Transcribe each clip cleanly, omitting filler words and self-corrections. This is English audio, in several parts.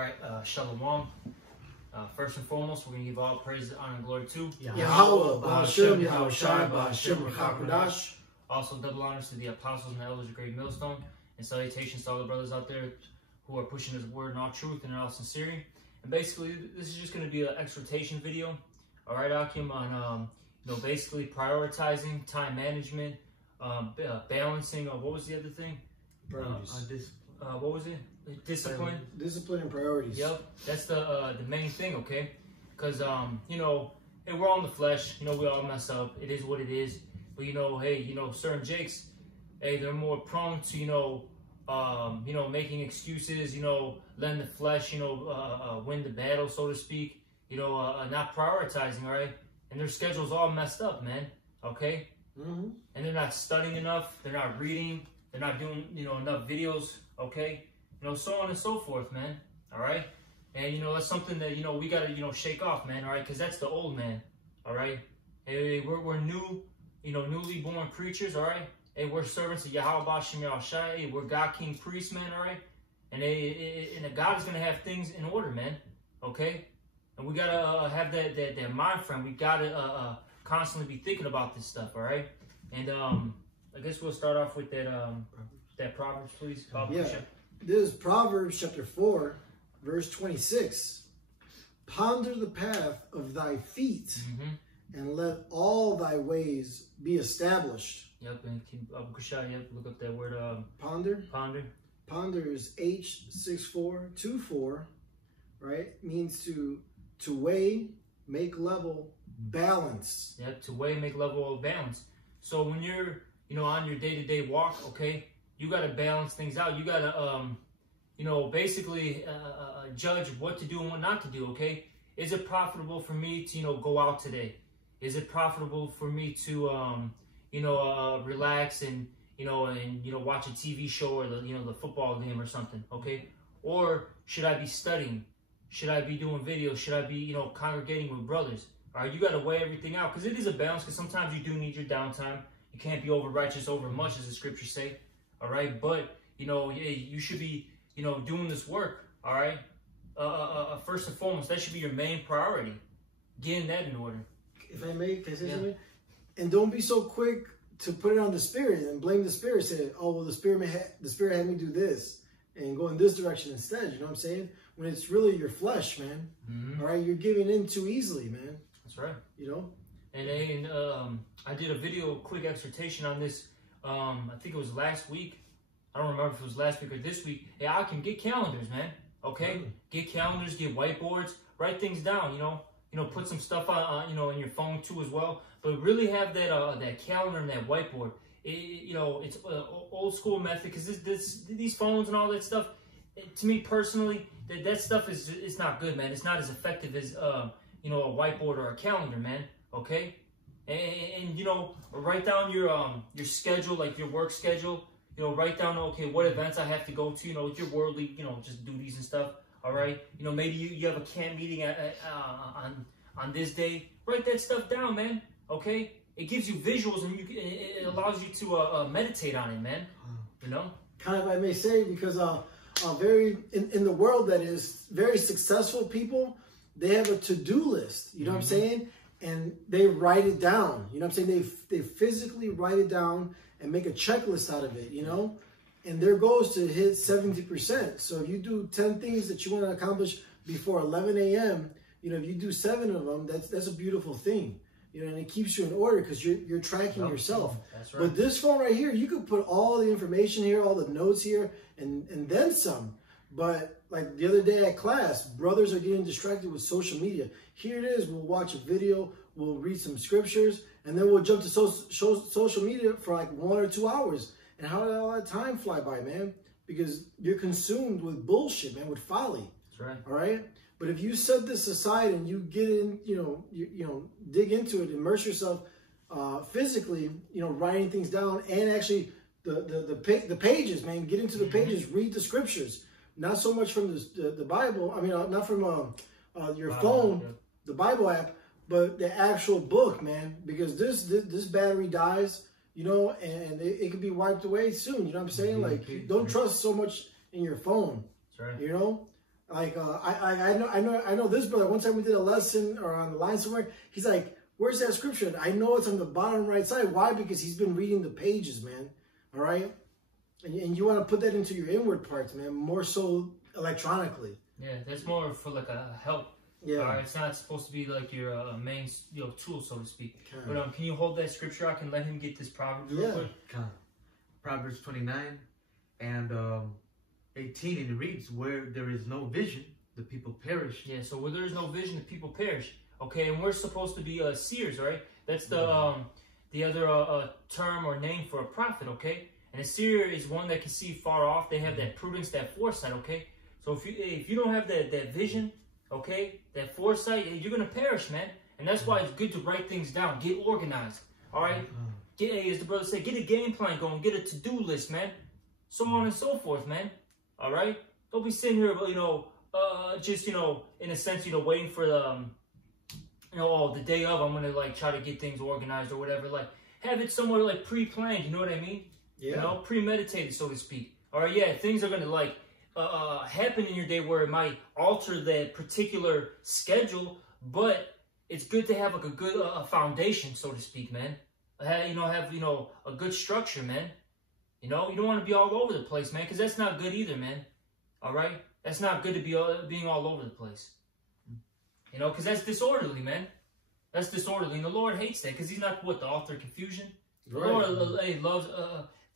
right, Shalom. First and foremost, we're going to give all praise, honor, and glory to Yahweh, Ba'ashem, Yahushai, Ba'ashem, Rakakodash. Also, double honors to the apostles and the elders of Great Millstone, and salutations to all the brothers out there who are pushing His word in all truth and in all sincerity. And basically, this is just going to be an exhortation video, all right, Akim, on basically prioritizing time management, balancing. What was the other thing? Priorities. What was it? Discipline. Discipline and priorities. Yep, that's the main thing, okay? Because hey, we're all in the flesh. We all mess up. It is what it is. But hey, certain Jakes, hey, they're more prone to making excuses. Letting the flesh, win the battle, so to speak. Not prioritizing, right? And their schedule's all messed up, man. Okay. Mm-hmm. And they're not studying enough. They're not reading. They're not doing enough videos. Okay. So on and so forth, man. All right. And that's something that we gotta shake off, man. All right, because that's the old man. All right. Hey, we're new, newly born creatures. All right. Hey, we're servants of Yahweh Ba'ashem Yahushai. Hey, we're God King priests, man. All right. And and God is gonna have things in order, man. Okay. And we gotta have that mind frame. We gotta constantly be thinking about this stuff. All right. And I guess we'll start off with that Proverbs, please. Yeah. This is Proverbs chapter 4, verse 26. Ponder the path of thy feet, and let all thy ways be established. Yep, and look up that word. Ponder. Ponder. Ponder is H6424, right? Means to weigh, make level, balance. Yep, to weigh, make level, balance. So when you're, on your day-to-day walk, okay, you got to balance things out. You got to, basically judge what to do and what not to do, okay? Is it profitable for me to, go out today? Is it profitable for me to, relax and, watch a TV show or the football game or something, okay? Or should I be studying? Should I be doing videos? Should I be, congregating with brothers? All right, you got to weigh everything out because it is a balance because sometimes you do need your downtime. You can't be over righteous, over much, as the scriptures say. All right, but you should be doing this work. All right, first and foremost, that should be your main priority. Getting that in order. If I may, can I say something? And don't be so quick to put it on the Spirit and blame the Spirit. Say, oh well, the Spirit had me do this and go in this direction instead. You know what I'm saying? When it's really your flesh, man. All right, you're giving in too easily, man. That's right. And I did a video, quick exhortation on this. I think it was last week. I don't remember if it was last week or this week. Hey, I can get calendars, man. Okay, get calendars, get whiteboards, write things down. Put some stuff on, in your phone too as well. But really have that calendar and that whiteboard. It's old school method because these phones and all that stuff. To me personally, that stuff is not good, man. It's not as effective as a whiteboard or a calendar, man. Okay. And write down your schedule, like your work schedule. Write down, okay, what events I have to go to. With your worldly, just duties and stuff. All right. Maybe you have a camp meeting on this day. Write that stuff down, man. Okay. It gives you visuals and it allows you to meditate on it, man. Kind of, I may say, because in the world that is very successful people, they have a to-do list. You know what I'm saying? And they write it down. You know what I'm saying? They physically write it down and make a checklist out of it, And their goal is to hit 70%. So if you do 10 things that you want to accomplish before 11 a.m., if you do 7 of them, that's a beautiful thing. And it keeps you in order because you're tracking yourself. That's right. But this phone right here, you could put all the information here, all the notes here, and then some. But like the other day at class, brothers are getting distracted with social media. Here it is. We'll watch a video. We'll read some scriptures. And then we'll jump to social media for like 1 or 2 hours. And how did all that time fly by, man? Because you're consumed with bullshit, man, with folly. That's right. All right? But if you set this aside and you get in, dig into it, immerse yourself physically, writing things down and actually the pages, man, get into the pages, read the scriptures. Not so much from the Bible. I mean, not from your phone, the Bible app, but the actual book, man. Because this battery dies, and it could be wiped away soon. You know what I'm saying? Like, don't trust so much in your phone. That's right. Like I know this brother. One time we did a lesson or on the line somewhere. He's like, "Where's that scripture?" I know it's on the bottom right side. Why? Because he's been reading the pages, man. All right, and you want to put that into your inward parts, man. More so electronically. Yeah, that's more for like a help. Yeah, all right. It's not supposed to be like your main tool, so to speak. But can you hold that scripture? I can let him get this proverb real quick. Proverbs 29 and 18, and it reads, "Where there is no vision, the people perish." Yeah, so where there is no vision, the people perish. Okay, and we're supposed to be seers, right? That's the other term or name for a prophet. Okay, and a seer is one that can see far off. They have that prudence, that foresight. Okay, so if you don't have that vision, okay, that foresight, you're gonna perish, man. And that's why it's good to write things down, get organized. All right, as the brother said, get a game plan going, get a to-do list, man. So on and so forth, man. All right, don't be sitting here, just in a sense, waiting for the, the day of. I'm gonna like try to get things organized or whatever. Like have it somewhere like pre-planned. You know what I mean? Yeah. Premeditated, so to speak. All right, yeah, things are gonna like happen in your day where it might alter that particular schedule, but it's good to have like a good foundation, so to speak, man. Have a good structure, man. You don't want to be all over the place, man, because that's not good either, man. All right? That's not good to be being all over the place. Because that's disorderly, man. That's disorderly. And the Lord hates that because he's not, the author of confusion? Right. The Lord loves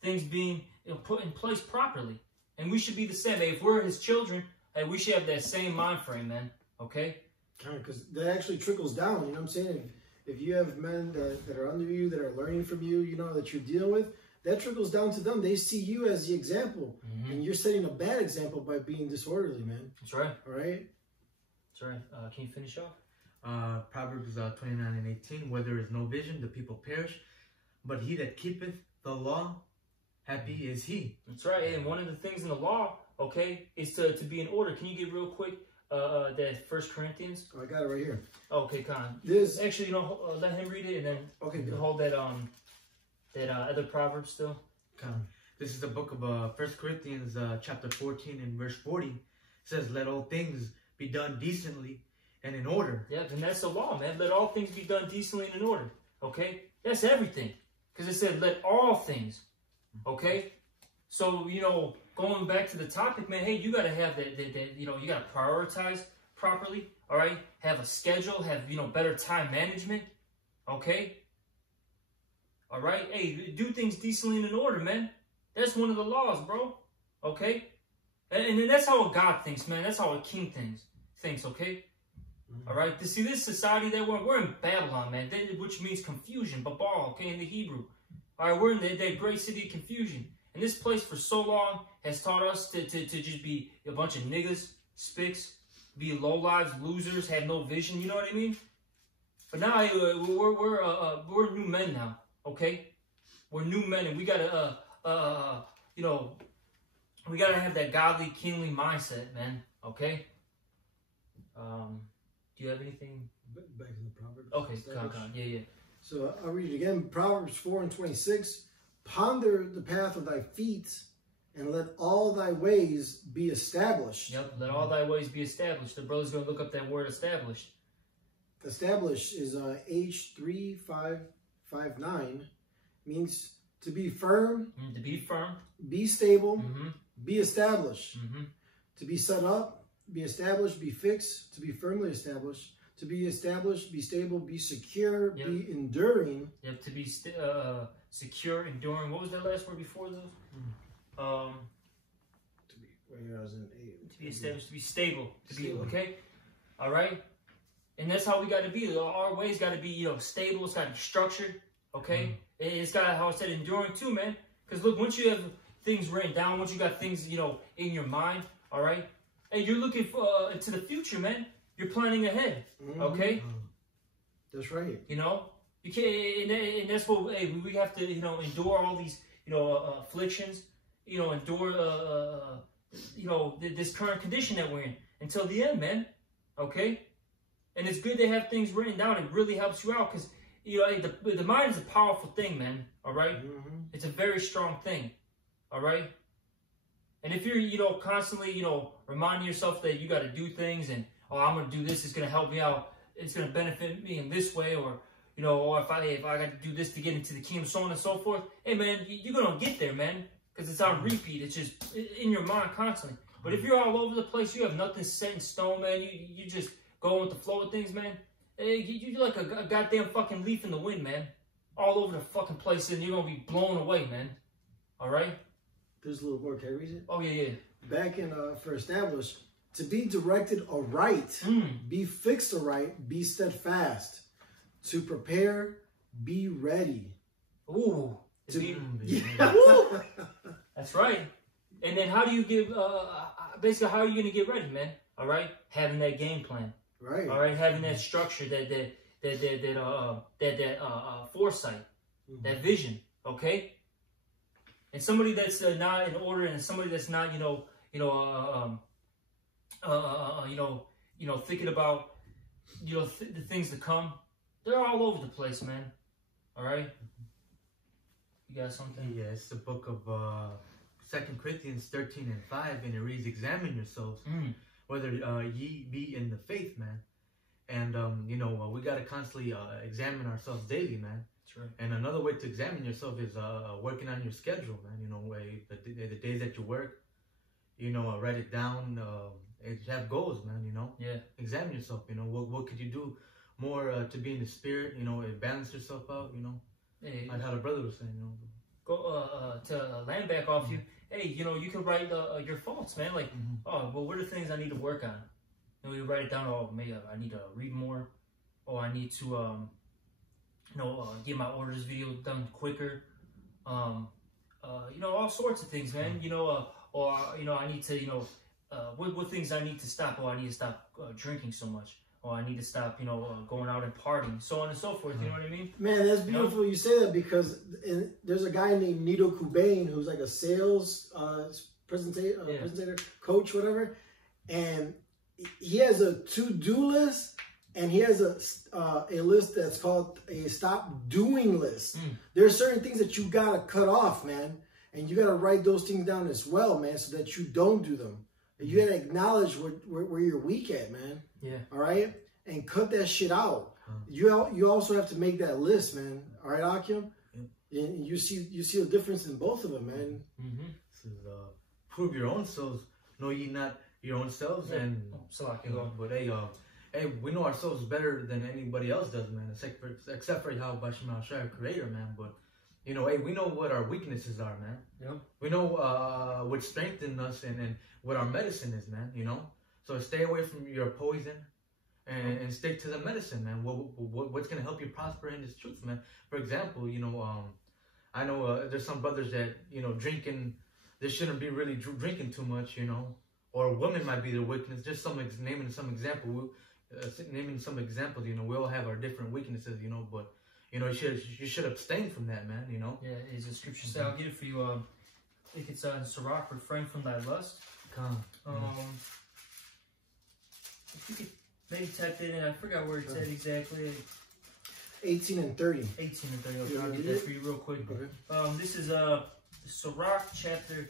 things being put in place properly. And we should be the same. Hey, if we're his children, we should have that same mind frame, man. Okay? Because that actually trickles down. You know what I'm saying? If you have men that are under you, that are learning from you, that you're dealing with, that trickles down to them. They see you as the example. And you're setting a bad example by being disorderly, man. That's right. All right? That's right. Can you finish off? Proverbs 29 and 18. "Where there is no vision, the people perish. But he that keepeth the law, happy is he." That's right. And one of the things in the law, okay, is to be in order. Can you get real quick that 1 Corinthians? Oh, I got it right here. Okay, Con. This actually, let him read it, and then you can hold that other proverb still. This is the book of 1 Corinthians chapter 14 and verse 40. It says, "Let all things be done decently and in order." Yep, and that's the law, man. Let all things be done decently and in order. Okay? That's everything. Because it said, let all things. Okay? So, going back to the topic, man, hey, you got to have that, you got to prioritize properly. All right? Have a schedule, have, better time management. Okay? All right? Hey, do things decently and in order, man. That's one of the laws, bro. Okay? And that's how a God thinks, man. That's how a king thinks, okay? All right? To see this society that we're in Babylon, man, which means confusion, Babal, okay, in the Hebrew. All right, we're in that great city of confusion. And this place for so long has taught us to just be a bunch of niggas, spicks, be low-lives, losers, have no vision, you know what I mean? But now we're new men now, okay? We're new men, and we gotta we gotta have that godly, kingly mindset, man. Okay. Do you have anything? Back in the Proverbs. Okay, come. Yeah. So I'll read it again. Proverbs 4 and 26. "Ponder the path of thy feet, and let all thy ways be established." Yep. Let all thy ways be established. The brother's gonna look up that word established. Established is H3559. Means to be firm. To be firm. Be stable. Be established. To be set up. Be established. Be fixed. To be firmly established. To be established. Be stable. Be secure. Yep. Be enduring. Yep. To be secure, enduring. What was that last word before those? To be established. To be stable. To be okay. All right. And that's how we got to be. Our ways got to be stable. It's got to be structured. Okay. It's got, how I said, enduring too, man. Because look, once you have things written down, once you got things, in your mind, all right, hey, you're looking for to the future, man. You're planning ahead, okay? That's right. You can't, and that's what we have to, endure all these, afflictions, endure, this current condition that we're in until the end, man. Okay, and it's good to have things written down. It really helps you out because. The mind is a powerful thing, man. All right? It's a very strong thing. All right? And if you're, constantly, reminding yourself that you got to do things and, oh, I'm going to do this, it's going to help me out, it's going to benefit me in this way, or, or if I got to do this to get into the kingdom, so on and so forth, hey, man, you're going to get there, man, because it's on repeat. It's just in your mind constantly. But if you're all over the place, you have nothing set in stone, man, you just going with the flow of things, man, you're like a goddamn fucking leaf in the wind, man, all over the fucking place, and you're going to be blown away, man, all right? There's a little more. Can I read it? Oh, yeah. Back in, for established, to be directed aright, be fixed aright, be steadfast. To prepare, be ready. Ooh. Yeah. That's right. And then how do you get, basically, how are you going to get ready, man? All right? Having that game plan. Right. All right? Having that structure, that foresight, that vision, okay? And somebody that's not in order, and somebody that's not, thinking about, the things to come. They're all over the place, man. All right. You got something? Yeah, it's the book of 2 Corinthians 13:5, and it reads, "Examine yourselves, whether ye be in the faith, man." And we gotta constantly examine ourselves daily, man. Right. And another way to examine yourself is working on your schedule, man. The days that you work, write it down. Have goals, man. Yeah. Examine yourself. What could you do more to be in the spirit? Balance yourself out. Hey, like how the brother was saying. Go to land back off you. Hey, you can write your faults, man. Like, oh, well, what are the things I need to work on? You write it down. Oh, maybe I need to read more. Oh, I need to get my orders video done quicker. All sorts of things, man. Or I need to, what things I need to stop. Oh, I need to stop drinking so much. Or I need to stop, going out and partying, so on and so forth. You know what I mean? Man, that's beautiful you say that, because there's a guy named Nito Kubain who's like a sales presentator, coach, whatever. And he has a to-do list, and he has a list that's called a stop doing list. There are certain things that you got to cut off, man. And you got to write those things down as well, man, so that you don't do them. You got to acknowledge where you're weak at, man. Yeah. All right? And cut that shit out. You also have to make that list, man. All right, Akim? Yeah. And you see a difference in both of them, man. This is prove your own selves. Know ye not your own selves? And but hey, we know ourselves better than anybody else does, man. Except for Yahweh Shema Shai, our creator, man. But hey, we know what our weaknesses are, man. Yep. We know what strengthens us and what our medicine is, man. So stay away from your poison and stick to the medicine, man. What's gonna help you prosper in this truth, man? For example, I know there's some brothers that drinking. They shouldn't be really drinking too much, or women might be their weakness. Just naming some examples. We all have our different weaknesses, but you should abstain from that, man. Yeah, is the scripture say? I'll get it for you. I think it's in Sirach, refrain from thy lust. If you could maybe type it in, I forgot where it said exactly. 18 and 30. 18 and 30. Okay, I'll get that for you real quick. Okay. This is Sirach chapter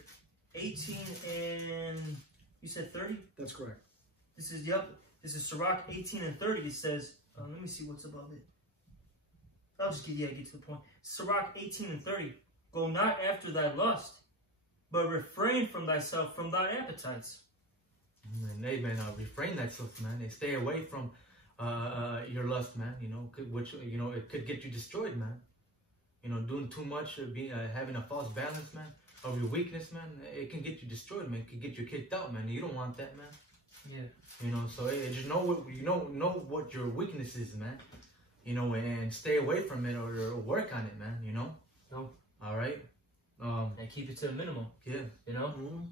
18 and you said 30? That's correct. This is Sirach 18 and 30. It says, let me see what's above it. I'll just get to the point. Sirach 18 and 30. Go not after thy lust, but refrain from thyself from thy appetites. And amen. Refrain thyself, man. And stay away from your lust, man. Which it could get you destroyed, man. Doing too much, having a false balance, man, of your weakness, man. It can get you destroyed, man. It can get you kicked out, man. You don't want that, man. Yeah. So just know what your weakness is, man. And stay away from it or work on it, man. No. All right. And keep it to a minimum. Yeah.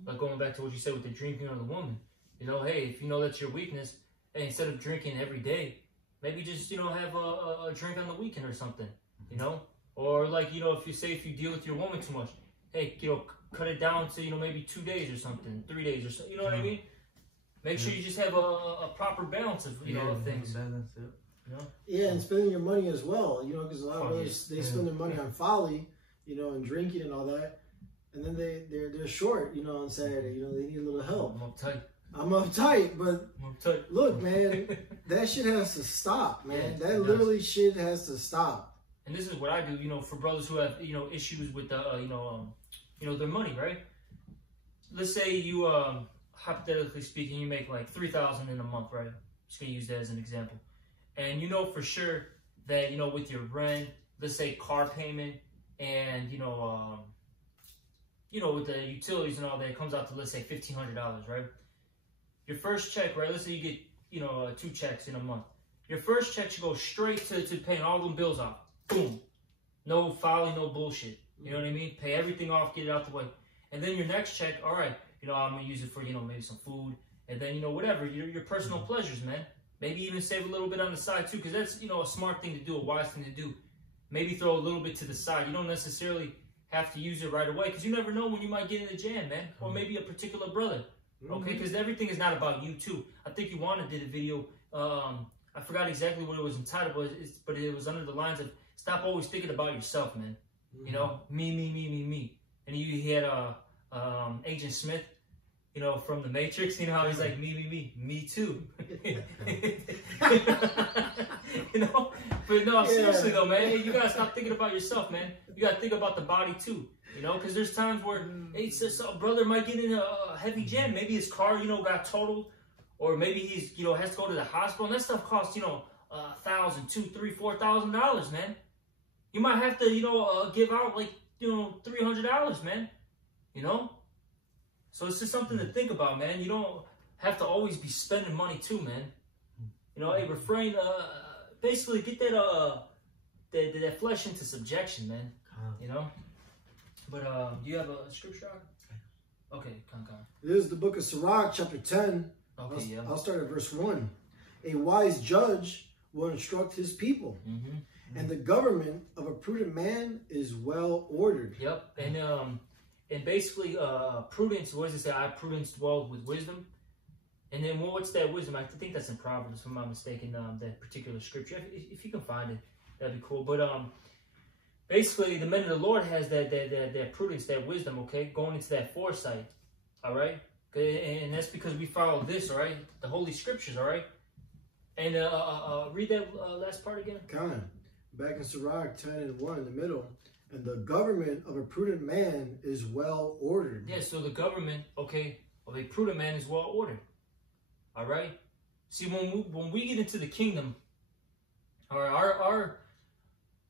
Like going back to what you said with the drinking or the woman. Hey, if you know that's your weakness, hey, instead of drinking every day, maybe just have a drink on the weekend or something. Or like if you deal with your woman too much, hey, cut it down to maybe 2 days or something, 3 days or so. You know what I mean? Make sure you just have a proper balance of of things. Balance, Yeah, and spending your money as well. Because a lot of others they spend their money on folly, and drinking and all that. and then they're short, you know, on Saturday. You know, they need a little help. I'm uptight, but look, man, that shit has to stop, man. Yeah, that literally shit has to stop. And this is what I do, you know, for brothers who have, you know, issues with their money, right? Let's say you, hypothetically speaking, you make like $3,000 in a month, right? Just gonna use that as an example. And you know for sure that, you know, with your rent, let's say car payment, and you know, with the utilities and all that, it comes out to, let's say, $1,500, right? Your first check, right? Let's say you get, you know, 2 checks in a month. Your first check should go straight to paying all them bills off. Boom. No filing, no bullshit. You know what I mean? Pay everything off, get it out the way. And then your next check, all right, you know, I'm going to use it for, you know, maybe some food. And then, you know, whatever, your personal pleasures, man. Maybe even save a little bit on the side, too, because that's, you know, a smart thing to do, a wise thing to do. Maybe throw a little bit to the side. You don't necessarily have to use it right away, because you never know when you might get in a jam, man. Or maybe a particular brother. Okay, because everything is not about you too. I think Iwana did a video. I forgot exactly what it was entitled, but it was under the lines of "Stop always thinking about yourself, man." You know, me. And he had Agent Smith, you know, from the Matrix. You know how he's like me too. You know, but no, seriously though, man, you gotta stop thinking about yourself, man. You gotta think about the body too. You know, because there's times where a brother might get in a heavy jam. Maybe his car, you know, got totaled, or maybe he's, you know, has to go to the hospital. And that stuff costs, you know, $1,000, $2,000, $3,000, $4,000, man. You might have to, you know, give out like, you know, $300, man. You know, so it's just something to think about, man. You don't have to always be spending money too, man. You know, hey, refrain. Basically, get that flesh into subjection, man. You know. But do you have a scripture? Okay, come. This is the book of Sirach, chapter 10. Okay, I'll start at verse 1. A wise judge will instruct his people, and the government of a prudent man is well ordered. Yep, and basically, prudence. What does it say? Prudence dwells with wisdom. And then what's that wisdom? I think that's in Proverbs, if I'm not mistaken. That particular scripture. If you can find it, that'd be cool. But basically, the men of the Lord has that prudence, that wisdom, okay? Going into that foresight, all right? And that's because we follow this, all right? The Holy Scriptures, all right? And read that last part again. Khan, back in Sirach 10:1 in the middle. And the government of a prudent man is well ordered. Yeah, so the government, okay, of a prudent man is well ordered, all right? See, when we get into the kingdom, all right,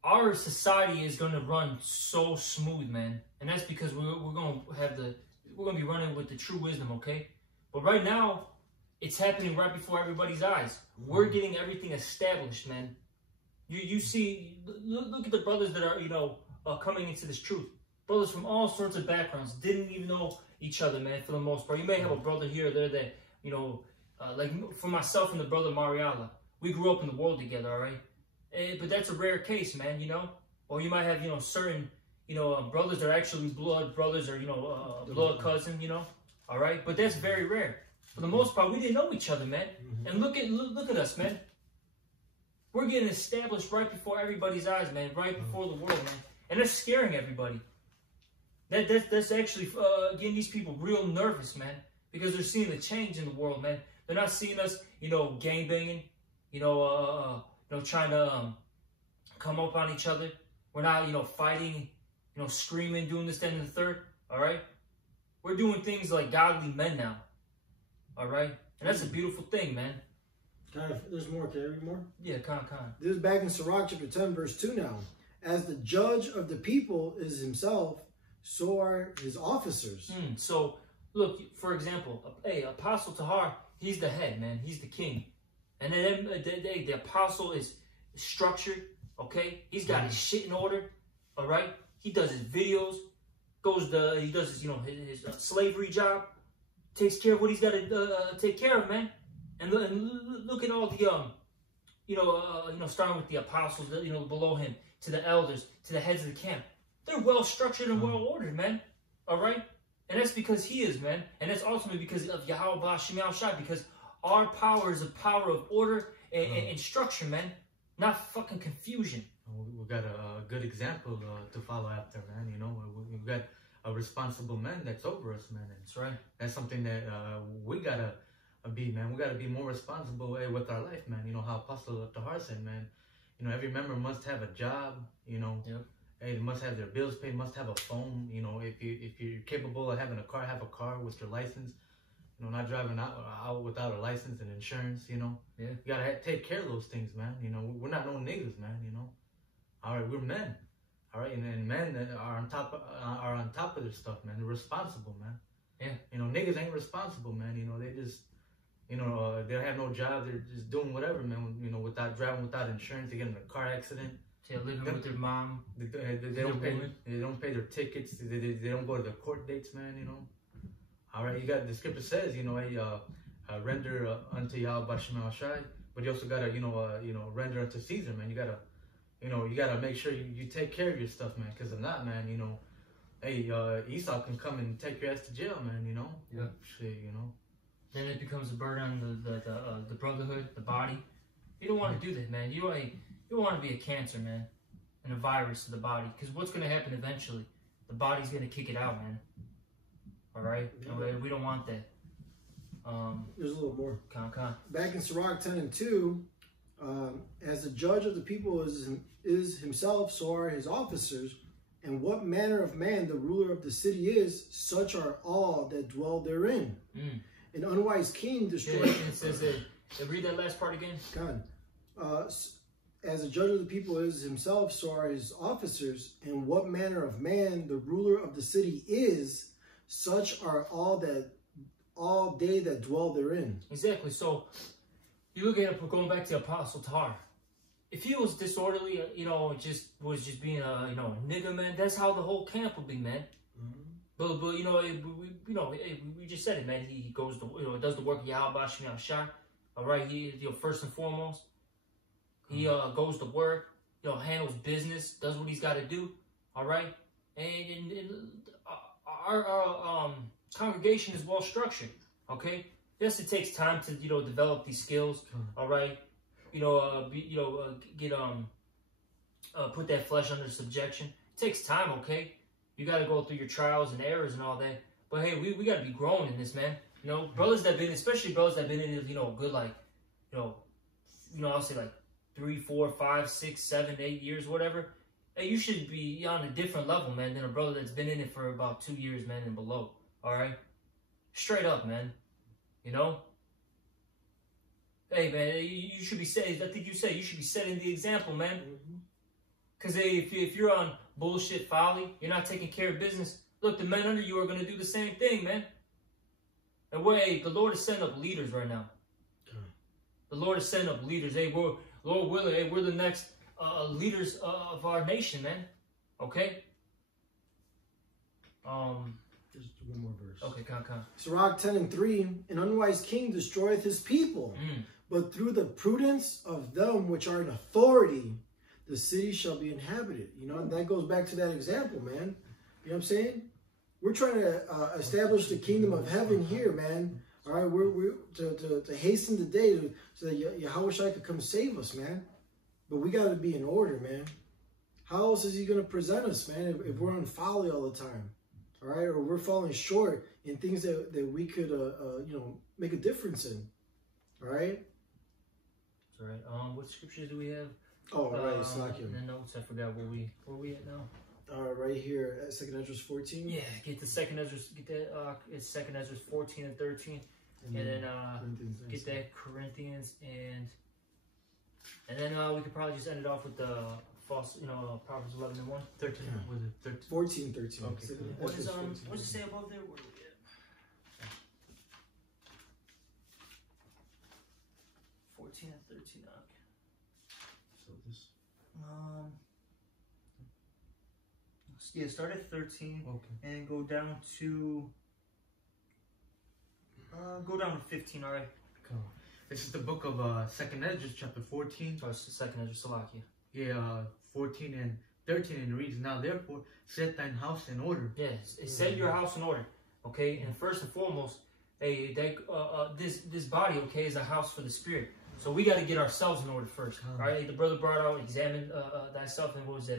our society is going to run so smooth, man, and that's because we're going to be running with the true wisdom, okay? But right now, it's happening right before everybody's eyes. We're getting everything established, man. You see, look at the brothers that are, you know, coming into this truth. Brothers from all sorts of backgrounds didn't even know each other, man. For the most part, you may have a brother here or there that, you know, like for myself and the brother Mariala, we grew up in the world together, all right? But that's a rare case, man, you know? Or you might have, you know, certain, you know, brothers that are actually blood brothers or, you know, blood cousin, you know? All right? But that's very rare. For the most part, we didn't know each other, man. And look at us, man. We're getting established right before everybody's eyes, man. Right before the world, man. And that's scaring everybody. That's actually getting these people real nervous, man. Because they're seeing the change in the world, man. They're not seeing us, you know, gangbanging, you know, trying to come up on each other. We're not, you know, fighting, you know, screaming, doing this, that, and the third. All right? We're doing things like godly men now. All right? And that's a beautiful thing, man. There's more. Can I read more? Yeah, con. This is back in Sirach chapter 10, verse 2 now. As the judge of the people is himself, so are his officers. So, look, for example, hey, Apostle Tahar, he's the head, man. He's the king. And then the apostle is structured, okay? He's got his shit in order, all right? He does his videos, he does his, you know, his slavery job, takes care of what he's got to take care of, man. And look at all the, you know, starting with the apostles, you know, below him, to the elders, to the heads of the camp. They're well structured and well ordered, man. All right? And that's because he is, man. And that's ultimately because of Yahweh Ba'Shem Yahushua, because our power is a power of order and structure, man. Not fucking confusion. We got a good example to follow after, man. You know, we've got responsible men that's over us, man. And That's right. that's something that we gotta be, man. We gotta be more responsible with our life, man. You know how Apostle Tahar said, man. You know, every member must have a job. You know, Yep. Hey, they must have their bills paid. Must have a phone. You know, if you're capable of having a car, have a car with your license. You know, not driving out without a license and insurance. You know, Yeah. You gotta take care of those things, man. You know, we're not no niggas, man. You know, all right, we're men. All right, and men that are on top of their stuff, man. They're responsible, man. Yeah. You know, niggas ain't responsible, man. You know, they just, you know, they have no job. They're just doing whatever, man. You know, without driving without insurance, they get in a car accident. They're living with their mom. They don't pay. They don't pay their tickets. They don't go to the court dates, man. You know. All right, you got the scripture says, you know, render unto Yahweh B'Shem Shai, but you also gotta, render unto Caesar, man. You gotta make sure you take care of your stuff, man. Because if not, man, you know, hey, Esau can come and take your ass to jail, man. You know. Yeah. Shit, you know. Then it becomes a burden on the brotherhood, the body. You don't want to do that, man. You don't want to be a cancer, man, and a virus to the body. Because what's going to happen eventually? The body's going to kick it out, man. All right? Yeah. We don't want that. There's a little more. Con. Back in Sirach 10:2, as the judge of the people is himself, so are his officers. And what manner of man the ruler of the city is, such are all that dwell therein. Mm. An unwise king destroys. Yeah, it says that. Read that last part again. God. As the judge of the people is himself, so are his officers. And what manner of man the ruler of the city is, such are all they that dwell therein. Exactly. So you look at it, going back to Apostle Tahar. If he was disorderly, was just being a nigga, man, that's how the whole camp would be, man. Mm-hmm. But we just said it, man. He goes to does the work of Yahweh B'Shem Shai. All right, he first and foremost, he goes to work, handles business, does what he's got to do. All right, and our congregation is well structured. Okay, yes, it takes time to develop these skills. All right. Put that flesh under subjection. It takes time, okay? You got to go through your trials and errors and all that. But hey, we got to be growing in this, man. Brothers that been, especially brothers that been in it, good, like, I'll say like 3, 4, 5, 6, 7, 8 years, whatever. Hey, you should be on a different level, man, than a brother that's been in it for about 2 years, man, and below. All right? Straight up, man. Hey, man, you should be setting, I think you said you should be setting the example, man. Because, hey, if you're on bullshit folly, you're not taking care of business, look, the men under you are going to do the same thing, man. And the Lord is setting up leaders right now. The Lord is setting up leaders. Hey, Lord willing, hey, we're the next leaders of our nation, man. Okay? Just one more verse. Okay, come. Sirach 10:3, an unwise king destroyeth his people, but through the prudence of them which are in authority, the city shall be inhabited. And that goes back to that example, man. You know what I'm saying? We're trying to establish the kingdom of heaven here, man. All right, we're to hasten the day so that Yahweh Shai could come save us, man. But we got to be in order, man. How else is he going to present us, man, if we're on folly all the time? All right, or we're falling short in things that we could, make a difference in. All right. That's all right. What scriptures do we have? Oh, all right. Slack in the notes, I forgot where we at now. Right here at 2nd Ezra 14. Yeah, get the 2nd Ezra. Get that. It's 2nd Ezra 14 and 13, and then get that Corinthians and then we could probably just end it off with the false, Proverbs 11 and 1. 13. Was it 13? 14, 13. Okay. So What does it say above there? Where are we at? 14 and 13. Okay. So this. Yeah, start at 13. Okay. And go down to 15. All right. Cool. This is the book of 2nd Ezra, chapter 14. Sorry, 2nd Ezra, Salakia. Yeah, 14 and 13, and it reads, now therefore set thine house in order. Yes, set your house in order. Okay, and first and foremost, this body, okay, is a house for the spirit. So we got to get ourselves in order first. All right, the brother brought out, examine thyself, and what was it?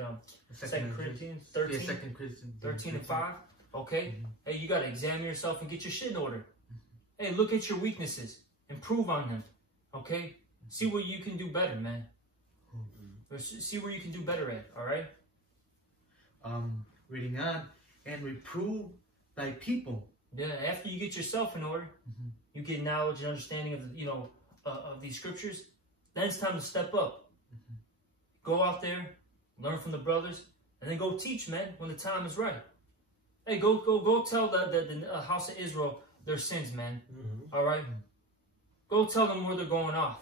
2 Corinthians 13. Yeah, 2 Corinthians 13 and 5. Okay? Hey, you got to examine yourself and get your shit in order. Hey, look at your weaknesses. Improve on them. Okay? See what you can do better, man. See where you can do better at, all right? Reading on, and reprove thy people. Yeah, after you get yourself in order, you get knowledge and understanding of the, of these scriptures. Then it's time to step up. Go out there, learn from the brothers, and then go teach, man, when the time is right. Hey, go tell the house of Israel their sins, man. All right? Go tell them where they're going off.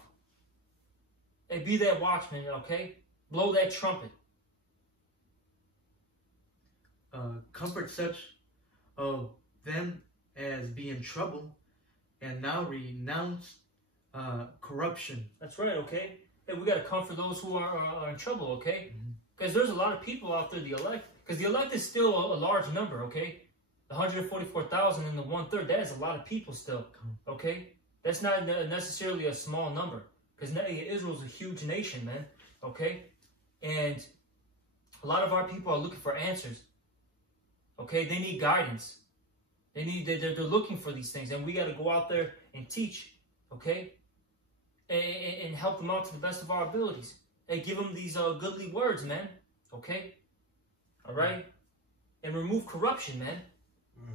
Hey, be that watchman, okay? Blow that trumpet. Comfort such of them as be in trouble, and now renounce corruption. That's right, okay? Hey, we got to comfort those who are in trouble, okay? Because there's a lot of people out there, the elect. Because the elect is still a large number, okay? The 144,000 and the 1/3, that is a lot of people still, okay? That's not necessarily a small number. Because Israel's a huge nation, man, okay? And a lot of our people are looking for answers, okay? They need guidance. They're looking for these things. And we got to go out there and teach, okay? And help them out to the best of our abilities. Hey, give them these goodly words, man, okay? All right? And remove corruption, man.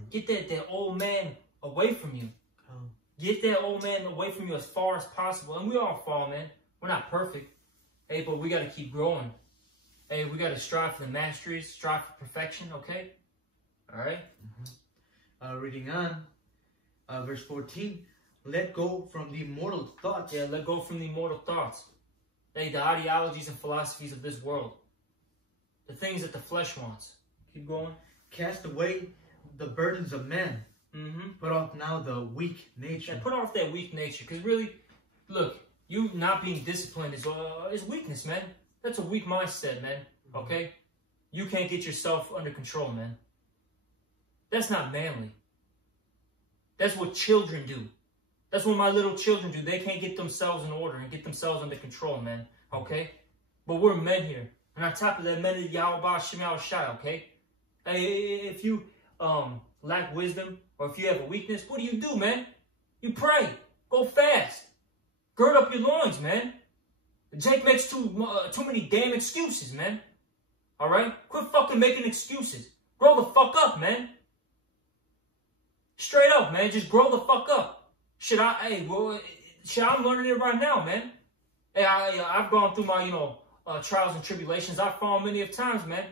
Get that old man away from you. Get that old man away from you as far as possible. And we all fall, man. We're not perfect. Hey, but we got to keep growing. Hey, we got to strive for the masteries, strive for perfection, okay? All right? Reading on, verse 14, let go from the mortal thoughts. Yeah, let go from the mortal thoughts. Hey, the ideologies and philosophies of this world. The things that the flesh wants. Keep going. Cast away the burdens of men. Put off now the weak nature. Yeah, put off that weak nature. Because really, look, you not being disciplined is weakness, man. That's a weak mindset, man. Okay? You can't get yourself under control, man. That's not manly. That's what children do. That's what my little children do. They can't get themselves in order and get themselves under control, man. Okay? But we're men here. And on top of that, men of Yahweh Shem Shai, okay? Hey, if you lack wisdom or if you have a weakness, what do, man? You pray. Go fast. Gird up your loins, man. Jake makes too many damn excuses, man. All right? Quit fucking making excuses. Grow the fuck up, man. Straight up, man. Just grow the fuck up. I'm learning it right now, man. Hey, I've gone through my, trials and tribulations. I've fallen many of times, man.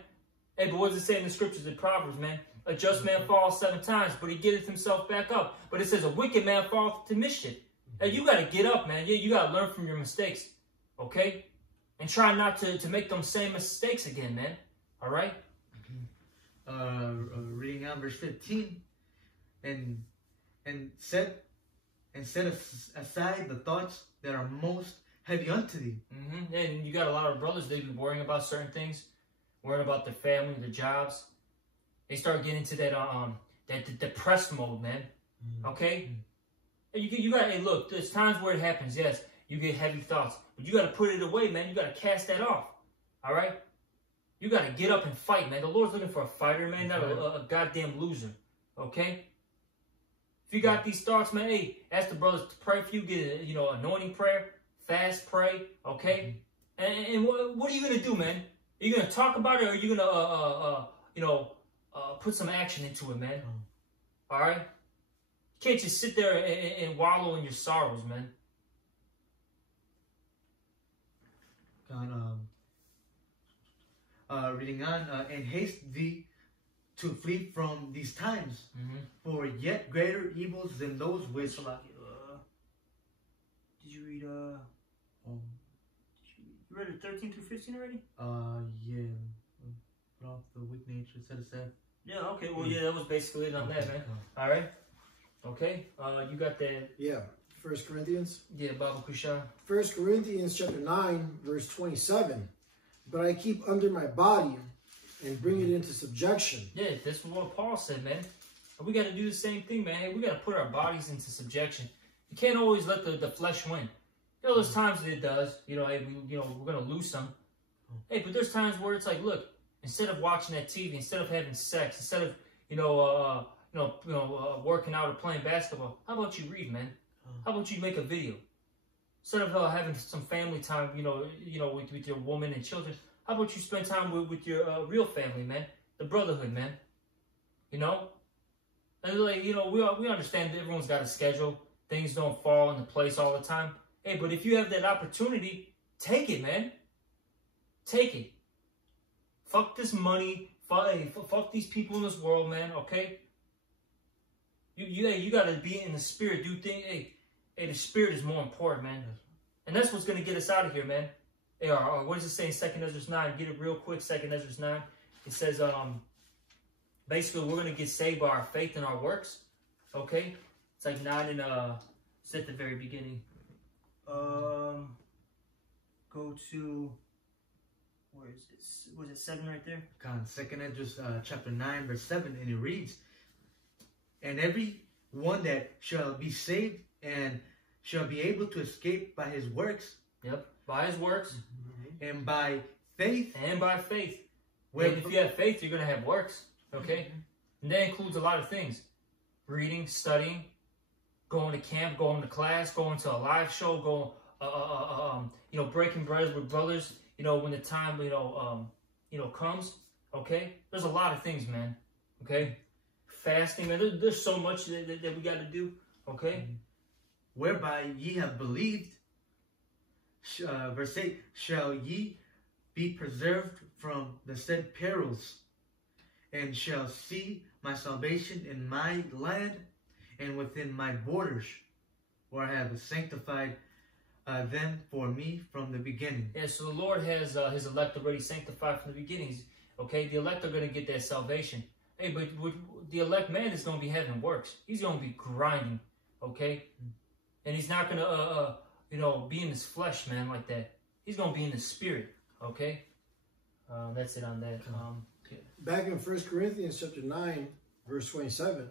Hey, but what does it say in the scriptures in Proverbs, man? A just man falls 7 times, but he getteth himself back up. But it says a wicked man falleth to mischief. Hey, you got to get up, man. Yeah, you got to learn from your mistakes, okay? And try not to make them same mistakes again, man. All right? Reading on verse 15, and set aside the thoughts that are most heavy unto thee. And you got a lot of brothers, they be worrying about certain things, worrying about their family, their jobs. They start getting into that depressed mode, man. Okay? You got, hey, look, there's times where it happens, yes. You get heavy thoughts, but you got to put it away, man. You got to cast that off. All right? You got to get up and fight, man. The Lord's looking for a fighter, man, not a goddamn loser. Okay? If you got these thoughts, man, hey, ask the brothers to pray for you. Get a, anointing prayer, fast pray, okay? And what are you gonna do, man? Are you gonna talk about it, or are you gonna put some action into it, man? All right? You can't just sit there and wallow in your sorrows, man. Reading on, and haste thee to flee from these times, for yet greater evils than those which. Did you read you read it 13 through 15 already? Yeah. Put off the weak nature, set aside. Yeah. Okay. Well, yeah, that was basically it on that, man. All right. Okay. You got that? Yeah. 1 Corinthians. Yeah, Baba Kusha. 1 Corinthians chapter 9, verse 27. But I keep under my body and bring it into subjection. Yeah, that's what Paul said, man. We got to do the same thing, man. Hey, we got to put our bodies into subjection. You can't always let the flesh win. There's times that it does. Hey, we're gonna lose some. Hey, but there's times where it's like, look, instead of watching that TV, instead of having sex, instead of working out or playing basketball. How about you read, man? How about you make a video? Instead of having some family time, with your woman and children, how about you spend time with your real family, man? The brotherhood, man. And we understand that everyone's got a schedule. Things don't fall into place all the time. Hey, but if you have that opportunity, take it, man. Take it. Fuck this money. Fuck these people in this world, man. Okay. You gotta be in the spirit. Do things. Hey, the spirit is more important, man. And that's what's gonna get us out of here, man. Hey, what does it say in 2 Ezra 9? Get it real quick. 2 Ezra 9. It says, basically, we're gonna get saved by our faith and our works. Okay. It's like 9 and it's at the very beginning. Go to, where is it? Was it 7 right there? 2 Ezra chapter 9 verse 7, and it reads, "And every one that shall be saved and shall be able to escape by his works." Yep, by his works. And by faith. And by faith. And if you have faith, you're going to have works. Okay? And that includes a lot of things. Reading, studying, going to camp, going to class, going to a live show, breaking bread with brothers, when the time, comes. Okay? There's a lot of things, man. Okay? Fasting, man. There's so much that we got to do. Okay? Whereby ye have believed, verse 8, shall ye be preserved from the said perils, and shall see my salvation in my land and within my borders, where I have sanctified them for me from the beginning. Yeah, so the Lord has his elect already sanctified from the beginnings. Okay, the elect are going to get that salvation. Hey, but the elect man is going to be having works. He's going to be grinding. Okay, and he's not going to be in his flesh, man, like that. He's going to be in the spirit. Okay, that's it on that. Back in 1 Corinthians chapter 9, verse 27,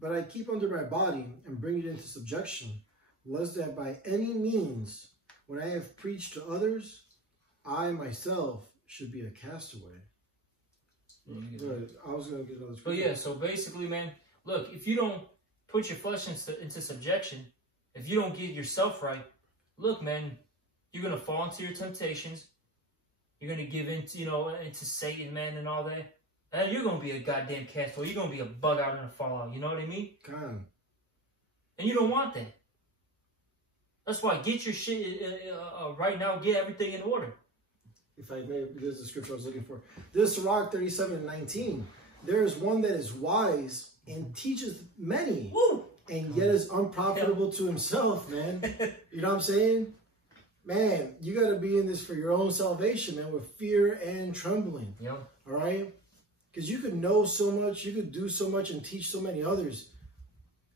"But I keep under my body and bring it into subjection, lest that by any means, when I have preached to others, I myself should be a castaway." Good. I was going to get another scripture. But yeah, so basically, man, look, if you don't put your flesh into subjection, if you don't get yourself right, look, man, you're going to fall into your temptations. You're going to give into Satan, man, and all that. And you're going to be a goddamn castaway. You're going to be a bug out in the fallout. You know what I mean? God. And you don't want that. That's why get your shit right now. Get everything in order. If I may, this is the scripture I was looking for. This Sirach 37:19. "There is one that is wise and teaches many, Woo! and yet is unprofitable to himself," man. You know what I'm saying? Man, you got to be in this for your own salvation, man, with fear and trembling. Yep. All right? Because you could know so much, you could do so much and teach so many others.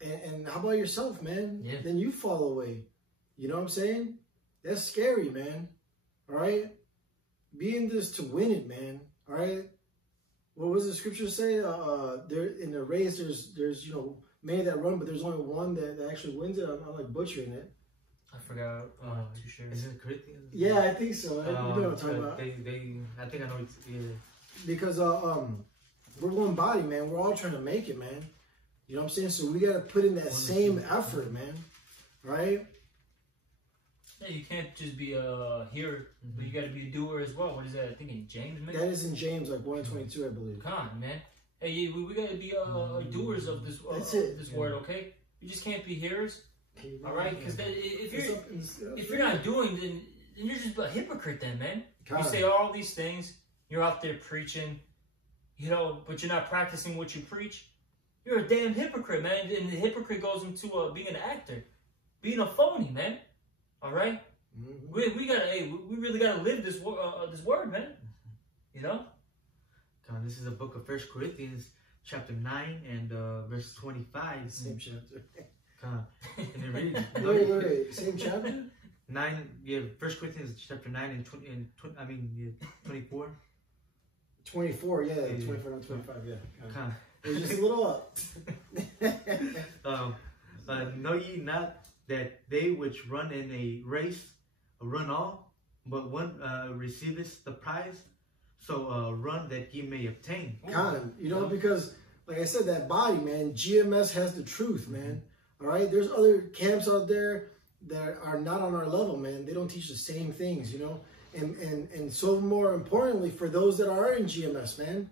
And how about yourself, man? Yeah. Then you fall away. You know what I'm saying? That's scary, man. All right? Be in this to win it, man. All right? What was the scripture say? There in the race, there's many that run, but there's only one that actually wins it. I'm like butchering it. I forgot. Too sure. Is it Corinthians? Yeah, I think so. You know what I'm talking about. I think I know it's, yeah. Because we're one body, man. We're all trying to make it, man. You know what I'm saying? So we got to put in that same effort, man. Right? Yeah, you can't just be a hearer, but you got to be a doer as well. What is that? I think in James, man. That is in James, like 1:22, I believe. Come on, man. Hey, we got to be doers of this word, okay? You just can't be hearers, all right? Because if you're not doing, then you're just a hypocrite, then, man. You say all these things, you're out there preaching, but you're not practicing what you preach. You're a damn hypocrite, man. And the hypocrite goes into being an actor, being a phony, man. All right, we really gotta live this word, man. God, this is the book of 1 Corinthians, chapter 9 and verse 25. Same chapter. God, and it reads. Wait, same chapter. 9, yeah, 1 Corinthians chapter 9 and 24. 24, yeah, 24 and 25, yeah. God. It's just a little up. Know ye not that they which run in a race run all, but one receiveth the prize? So run that ye may obtain. Kind, because like I said, that body, man, GMS has the truth, man. All right, there's other camps out there that are not on our level, man. They don't teach the same things, you know. And so more importantly, for those that are in GMS, man,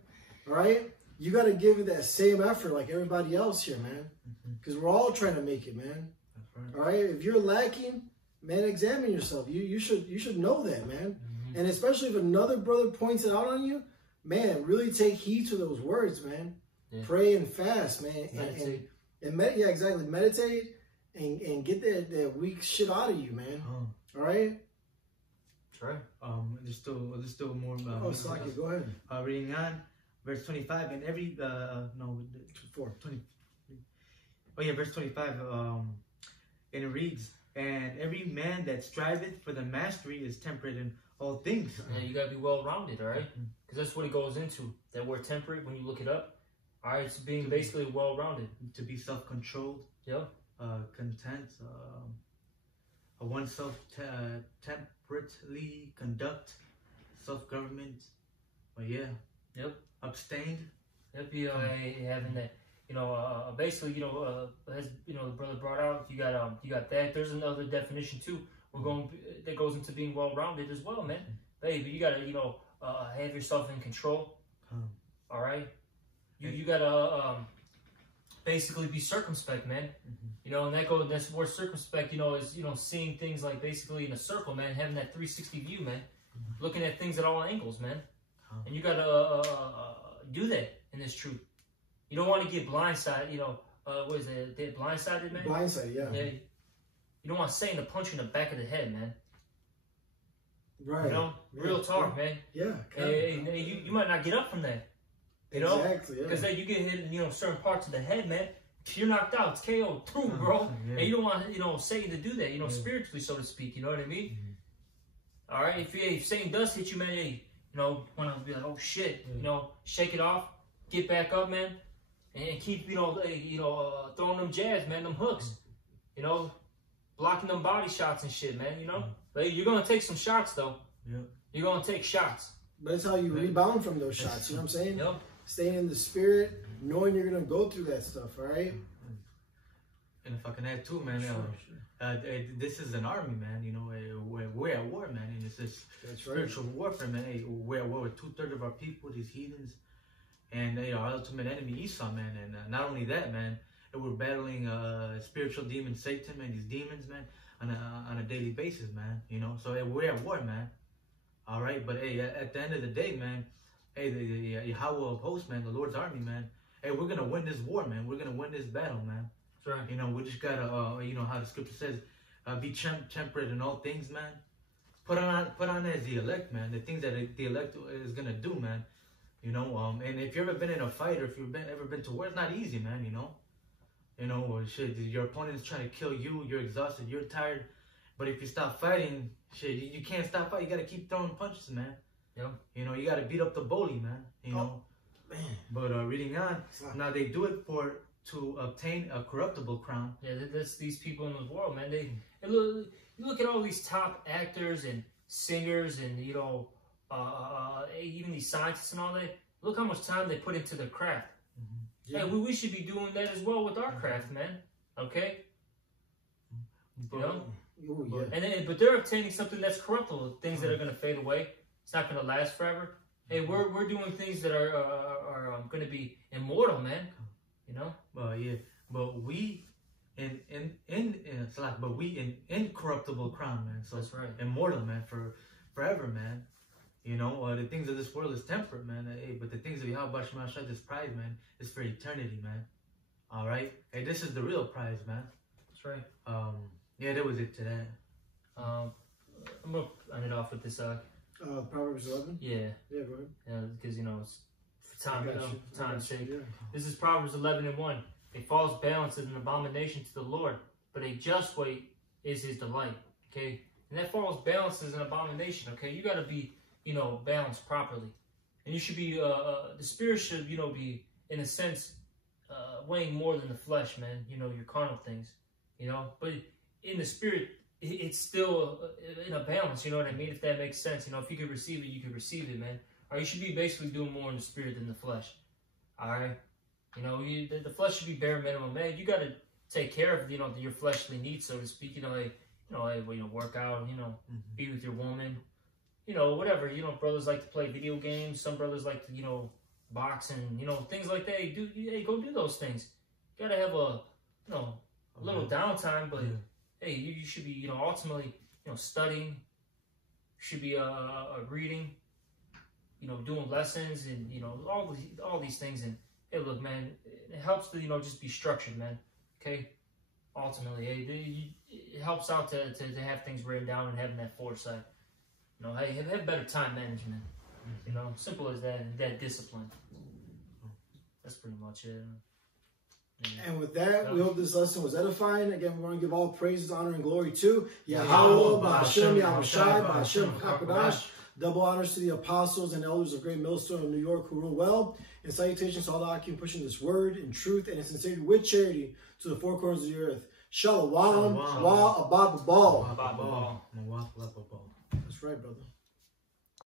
all right, you got to give it that same effort like everybody else here, man, because we're all trying to make it, man. That's right. All right, if you're lacking, man, examine yourself. You should know that, man. And especially if another brother points it out on you, man, really take heed to those words, man. Yeah. Pray and fast, man. Yeah, exactly. Meditate and get that weak shit out of you, man. All right? That's right. There's still more. Saki, go ahead. Reading on, verse 25, and every, 20. Oh yeah, verse 25, and it reads, and every man that striveth for the mastery is temperate in all things. Yeah, you gotta be well-rounded, all right? Because that's what it goes into. That word temperate, when you look it up, all right, it's being basically well-rounded. To be self-controlled. Yep. Content. Oneself temperately conduct. Self-government. But yeah. Yep. Abstained. Yep. Having that. Basically, as the brother brought out, you got that. There's another definition too. That goes into being well-rounded as well, man. Baby, you gotta, have yourself in control. All right. You gotta basically be circumspect, man. And that's where circumspect, is seeing things like basically in a circle, man. Having that 360 view, man. Looking at things at all angles, man. And you gotta do that in this truth. You don't want to get blindsided, what is it? Blindsided, man? Blindsided, yeah. You don't want Satan to punch you in the back of the head, man. Right. Real talk, man. Yeah. You might not get up from that. Exactly, yeah. Because then you get hit in, certain parts of the head, man. You're knocked out. It's KO. Boom, bro. Yeah. And you don't want, Satan to do that, spiritually, so to speak. You know what I mean? All right? If Satan does hit you, man, want to be like, oh, shit. Shake it off. Get back up, man. And keep, throwing them jabs, man, them hooks. Blocking them body shots and shit, man, But you're going to take some shots, though. Yeah. You're going to take shots. But that's how you rebound from those shots, you know what I'm saying? Yep. Staying in the spirit, knowing you're going to go through that stuff, all right? And if I can add too, man, this is an army, man, we're at war, man, and it's this spiritual warfare, man. We're at war with 2/3 of our people, these heathens, and our ultimate enemy, Esau, man, and not only that, man, we're battling spiritual demon Satan, man, these demons, man, on a daily basis, man, so we're at war, man. All right, but at the end of the day, man, the Yahweh of hosts, man, the Lord's army, man, we're gonna win this war, man. We're gonna win this battle, man. That's right. We just gotta, how the scripture says, be temperate in all things, man. Put on as the elect, man. The things that the elect is gonna do, man. And if you've ever been in a fight or if you've ever been to war, it's not easy, man. Shit, your opponent is trying to kill you. You're exhausted. You're tired. But if you stop fighting, shit, you can't stop fighting. You gotta keep throwing punches, man. Yep. You gotta beat up the bully, man. Man. But reading on, now they do it to obtain a corruptible crown. Yeah, that's these people in the world, man. You look at all these top actors and singers and even these scientists and all that. Look how much time they put into their craft. Yeah, we should be doing that as well with our craft, man. Okay. Ooh, yeah. But they're obtaining something that's corruptible, things that are going to fade away. It's not going to last forever. Hey, we're doing things that are going to be immortal, man. Yeah, but we in incorruptible crown, man. So that's right. Immortal, man, for forever, man. The things of this world is temperate, man. But the things of Yahweh Shemashah, this prize, man, is for eternity, man. All right. Hey, this is the real prize, man. That's right. Yeah, that was it to that. I'm gonna end it off with this. Proverbs 11. Yeah. Yeah, go ahead. Yeah, because it's for time's sake. Yeah. This is Proverbs 11:1. A false balance is an abomination to the Lord, but a just weight is His delight. Okay, and that false balance is an abomination. Okay, you got to be balanced properly, and you should be the spirit should be in a sense weighing more than the flesh, man. Your carnal things, but in the spirit, it's still in a balance, you know what I mean? If that makes sense, if you could receive it, you could receive it, man. Or you should be basically doing more in the spirit than the flesh. All right? You know, the flesh should be bare minimum. Man, you got to take care of, you know, your fleshly needs, so to speak. You know, work out, you know, be with your woman, you know, whatever. You know, brothers like to play video games. Some brothers like to, you know, box and, you know, things like that. Hey, go do those things. You got to have a, you know, a little downtime, but hey, you should be, you know, ultimately, you know, studying. You should be reading, you know, doing lessons and, you know, all these things. And hey, look, man, it helps to, you know, just be structured, man. Okay, ultimately, hey, it helps out to have things written down and having that foresight. You know, hey, have better time management. You know, simple as that discipline. That's pretty much it. And with that, we hope this lesson was edifying. Again, we want to give all praises, honor, and glory to Yahweh, Ba'Hashem, Yahushai, Ba'Hashem, HaKadosh. Double honors to the apostles and elders of Great Millstone of New York who rule well. And salutations to all the occupants pushing this word in truth and in sincerity with charity to the four corners of the earth. Shalom, wa abad ball. That's right, brother.